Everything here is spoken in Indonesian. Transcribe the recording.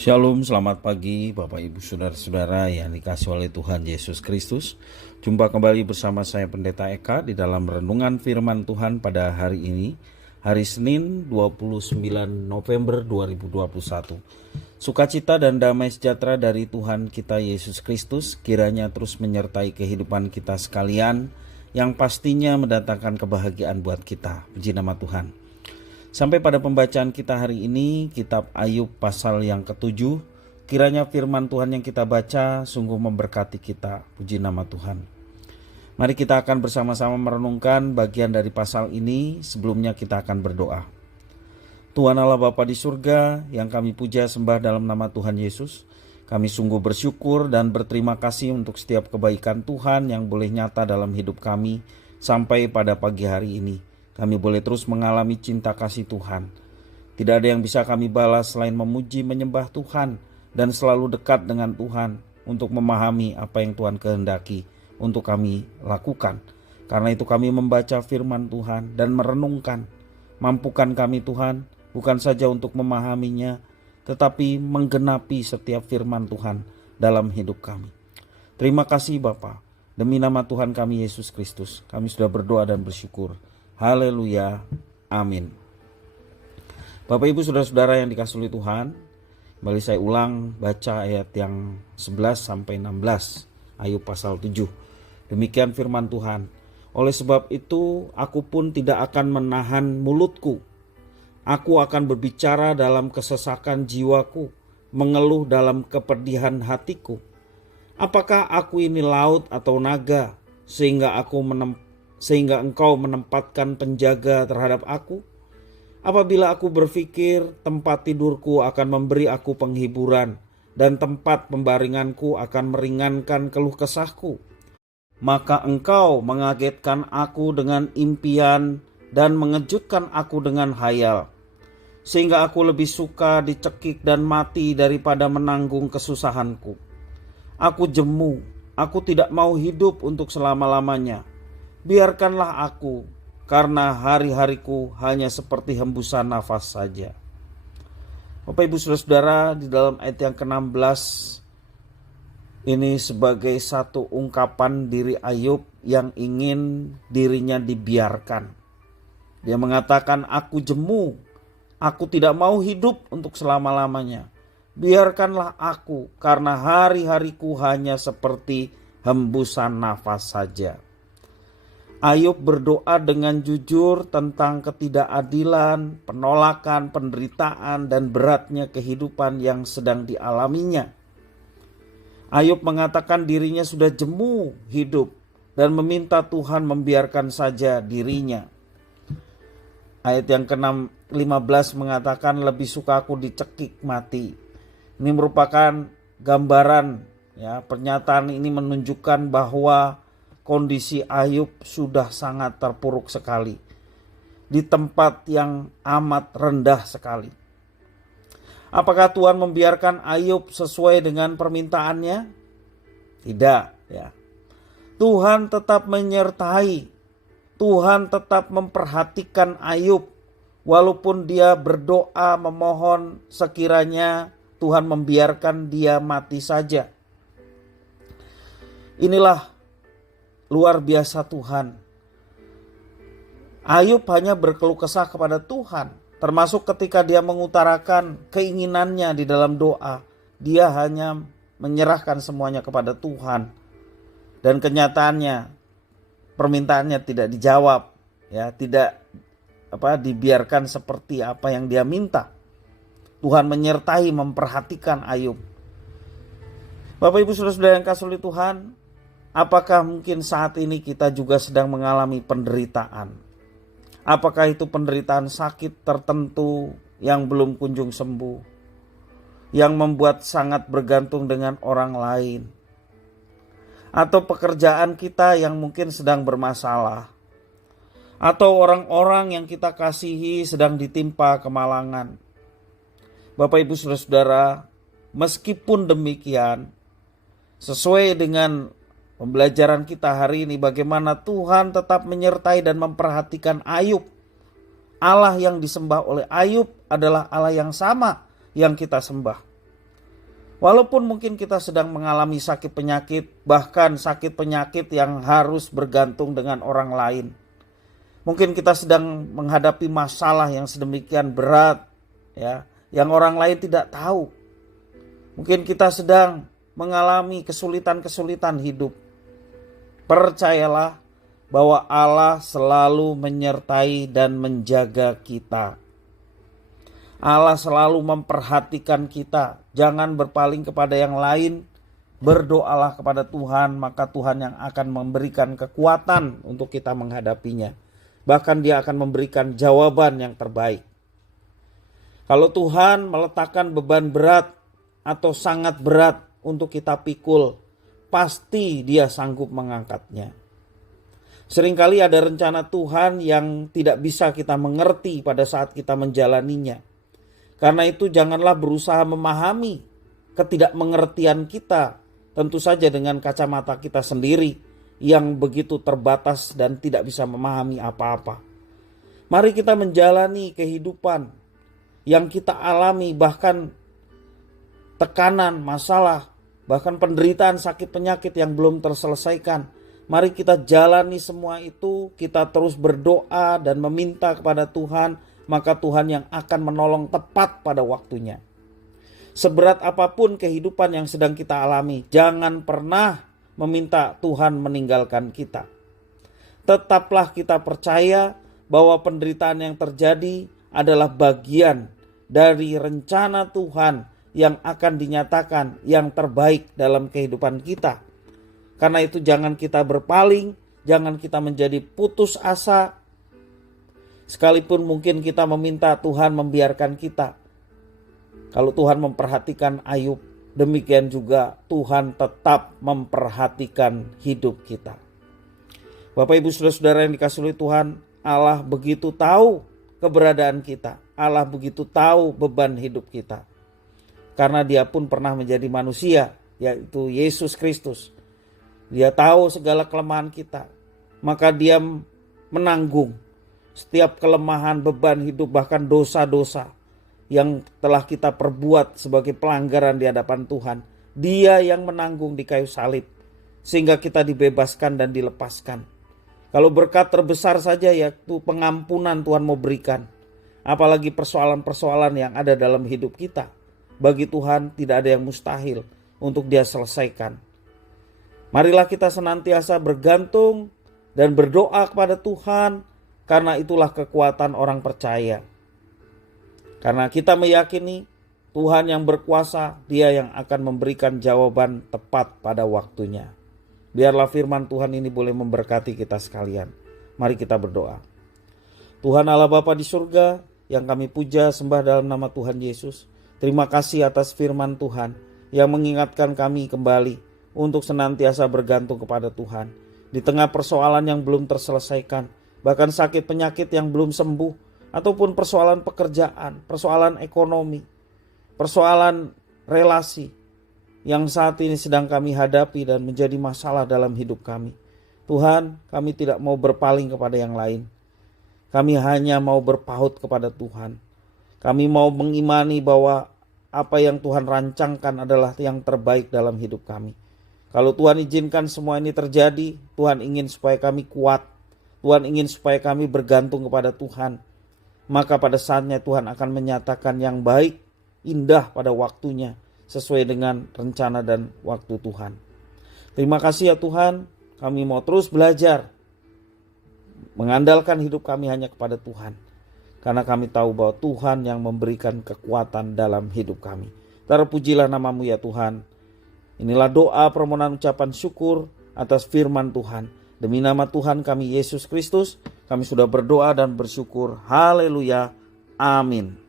Shalom, selamat pagi Bapak Ibu Saudara-saudara yang dikasihi oleh Tuhan Yesus Kristus. Jumpa kembali bersama saya Pendeta Eka di dalam renungan firman Tuhan pada hari ini, hari Senin 29 November 2021. Sukacita dan damai sejahtera dari Tuhan kita Yesus Kristus kiranya terus menyertai kehidupan kita sekalian, yang pastinya mendatangkan kebahagiaan buat kita. Puji nama Tuhan. Sampai pada pembacaan kita hari ini, kitab Ayub pasal yang ke-7. Kiranya firman Tuhan yang kita baca sungguh memberkati kita. Puji nama Tuhan. Mari kita akan bersama-sama merenungkan bagian dari pasal ini. Sebelumnya kita akan berdoa. Tuhan Allah Bapa di surga, yang kami puja sembah dalam nama Tuhan Yesus, kami sungguh bersyukur dan berterima kasih untuk setiap kebaikan Tuhan yang boleh nyata dalam hidup kami sampai pada pagi hari ini. Kami boleh terus mengalami cinta kasih Tuhan. Tidak ada yang bisa kami balas selain memuji menyembah Tuhan dan selalu dekat dengan Tuhan untuk memahami apa yang Tuhan kehendaki untuk kami lakukan. Karena itu kami membaca firman Tuhan dan merenungkan. Mampukan kami Tuhan bukan saja untuk memahaminya, tetapi menggenapi setiap firman Tuhan dalam hidup kami. Terima kasih Bapa. Demi nama Tuhan kami Yesus Kristus, kami sudah berdoa dan bersyukur. Haleluya, amin. Bapak Ibu Saudara-saudara yang dikasihi oleh Tuhan, kembali saya ulang baca ayat yang 11 sampai 16, Ayub pasal 7. Demikian firman Tuhan. Oleh sebab itu aku pun tidak akan menahan mulutku. Aku akan berbicara dalam kesesakan jiwaku, mengeluh dalam kepedihan hatiku. Apakah aku ini laut atau naga sehingga engkau menempatkan penjaga terhadap aku? Apabila aku berpikir tempat tidurku akan memberi aku penghiburan dan tempat pembaringanku akan meringankan keluh kesahku, maka engkau mengagetkan aku dengan impian dan mengejutkan aku dengan hayal, sehingga aku lebih suka dicekik dan mati daripada menanggung kesusahanku. Aku jemu, aku tidak mau hidup untuk selama-lamanya. Biarkanlah aku, karena hari-hariku hanya seperti hembusan nafas saja. Bapak Ibu Saudara-saudara, di dalam ayat yang ke-16 ini sebagai satu ungkapan diri Ayub yang ingin dirinya dibiarkan. Dia mengatakan, aku jemu, aku tidak mau hidup untuk selama-lamanya. Biarkanlah aku, karena hari-hariku hanya seperti hembusan nafas saja. Ayub berdoa dengan jujur tentang ketidakadilan, penolakan, penderitaan, dan beratnya kehidupan yang sedang dialaminya. Ayub mengatakan dirinya sudah jemu hidup dan meminta Tuhan membiarkan saja dirinya. Ayat yang ke-15 mengatakan lebih suka aku dicekik mati. Ini merupakan gambaran, ya, pernyataan ini menunjukkan bahwa kondisi Ayub sudah sangat terpuruk sekali, di tempat yang amat rendah sekali. Apakah Tuhan membiarkan Ayub sesuai dengan permintaannya? Tidak, ya. Tuhan tetap menyertai, Tuhan tetap memperhatikan Ayub, walaupun dia berdoa memohon sekiranya Tuhan membiarkan dia mati saja. Inilah luar biasa Tuhan. Ayub hanya berkeluh kesah kepada Tuhan, termasuk ketika dia mengutarakan keinginannya di dalam doa. Dia hanya menyerahkan semuanya kepada Tuhan, dan kenyataannya permintaannya tidak dijawab, ya, tidak dibiarkan seperti apa yang dia minta. Tuhan menyertai, memperhatikan Ayub. Bapak Ibu Saudara-saudara yang kasih oleh Tuhan, apakah mungkin saat ini kita juga sedang mengalami penderitaan? Apakah itu penderitaan sakit tertentu yang belum kunjung sembuh, yang membuat sangat bergantung dengan orang lain? Atau pekerjaan kita yang mungkin sedang bermasalah? Atau orang-orang yang kita kasihi sedang ditimpa kemalangan? Bapak Ibu Saudara-saudara, meskipun demikian, sesuai dengan pembelajaran kita hari ini, bagaimana Tuhan tetap menyertai dan memperhatikan Ayub. Allah yang disembah oleh Ayub adalah Allah yang sama yang kita sembah. Walaupun mungkin kita sedang mengalami sakit penyakit, bahkan sakit penyakit yang harus bergantung dengan orang lain. Mungkin kita sedang menghadapi masalah yang sedemikian berat, ya, yang orang lain tidak tahu. Mungkin kita sedang mengalami kesulitan-kesulitan hidup. Percayalah bahwa Allah selalu menyertai dan menjaga kita. Allah selalu memperhatikan kita. Jangan berpaling kepada yang lain. Berdoalah kepada Tuhan, maka Tuhan yang akan memberikan kekuatan untuk kita menghadapinya. Bahkan Dia akan memberikan jawaban yang terbaik. Kalau Tuhan meletakkan beban berat atau sangat berat untuk kita pikul, pasti Dia sanggup mengangkatnya. Seringkali ada rencana Tuhan yang tidak bisa kita mengerti pada saat kita menjalaninya. Karena itu janganlah berusaha memahami ketidakmengertian kita, tentu saja dengan kacamata kita sendiri yang begitu terbatas dan tidak bisa memahami apa-apa. Mari kita menjalani kehidupan yang kita alami, bahkan tekanan, masalah, bahkan penderitaan sakit penyakit yang belum terselesaikan. Mari kita jalani semua itu, kita terus berdoa dan meminta kepada Tuhan, maka Tuhan yang akan menolong tepat pada waktunya. Seberat apapun kehidupan yang sedang kita alami, jangan pernah meminta Tuhan meninggalkan kita. Tetaplah kita percaya bahwa penderitaan yang terjadi adalah bagian dari rencana Tuhan yang akan dinyatakan yang terbaik dalam kehidupan kita. Karena itu jangan kita berpaling, jangan kita menjadi putus asa. Sekalipun mungkin kita meminta Tuhan membiarkan kita. Kalau Tuhan memperhatikan Ayub, demikian juga Tuhan tetap memperhatikan hidup kita. Bapak Ibu Saudara-saudara yang dikasihi oleh Tuhan, Allah begitu tahu keberadaan kita. Allah begitu tahu beban hidup kita. Karena Dia pun pernah menjadi manusia, yaitu Yesus Kristus. Dia tahu segala kelemahan kita, maka Dia menanggung setiap kelemahan, beban hidup, bahkan dosa-dosa yang telah kita perbuat sebagai pelanggaran di hadapan Tuhan. Dia yang menanggung di kayu salib, sehingga kita dibebaskan dan dilepaskan. Kalau berkat terbesar saja yaitu pengampunan Tuhan mau berikan, apalagi persoalan-persoalan yang ada dalam hidup kita. Bagi Tuhan tidak ada yang mustahil untuk Dia selesaikan. Marilah kita senantiasa bergantung dan berdoa kepada Tuhan, karena itulah kekuatan orang percaya. Karena kita meyakini Tuhan yang berkuasa, Dia yang akan memberikan jawaban tepat pada waktunya. Biarlah firman Tuhan ini boleh memberkati kita sekalian. Mari kita berdoa. Tuhan Allah Bapa di surga, yang kami puja sembah dalam nama Tuhan Yesus. Terima kasih atas firman Tuhan yang mengingatkan kami kembali untuk senantiasa bergantung kepada Tuhan. Di tengah persoalan yang belum terselesaikan, bahkan sakit penyakit yang belum sembuh, ataupun persoalan pekerjaan, persoalan ekonomi, persoalan relasi yang saat ini sedang kami hadapi dan menjadi masalah dalam hidup kami. Tuhan, kami tidak mau berpaling kepada yang lain. Kami hanya mau berpaut kepada Tuhan. Kami mau mengimani bahwa apa yang Tuhan rancangkan adalah yang terbaik dalam hidup kami. Kalau Tuhan izinkan semua ini terjadi, Tuhan ingin supaya kami kuat. Tuhan ingin supaya kami bergantung kepada Tuhan. Maka pada saatnya Tuhan akan menyatakan yang baik, indah pada waktunya, sesuai dengan rencana dan waktu Tuhan. Terima kasih ya Tuhan, kami mau terus belajar mengandalkan hidup kami hanya kepada Tuhan. Karena kami tahu bahwa Tuhan yang memberikan kekuatan dalam hidup kami. Terpujilah nama-Mu ya Tuhan. Inilah doa permohonan ucapan syukur atas firman Tuhan. Demi nama Tuhan kami Yesus Kristus, kami sudah berdoa dan bersyukur. Haleluya. Amin.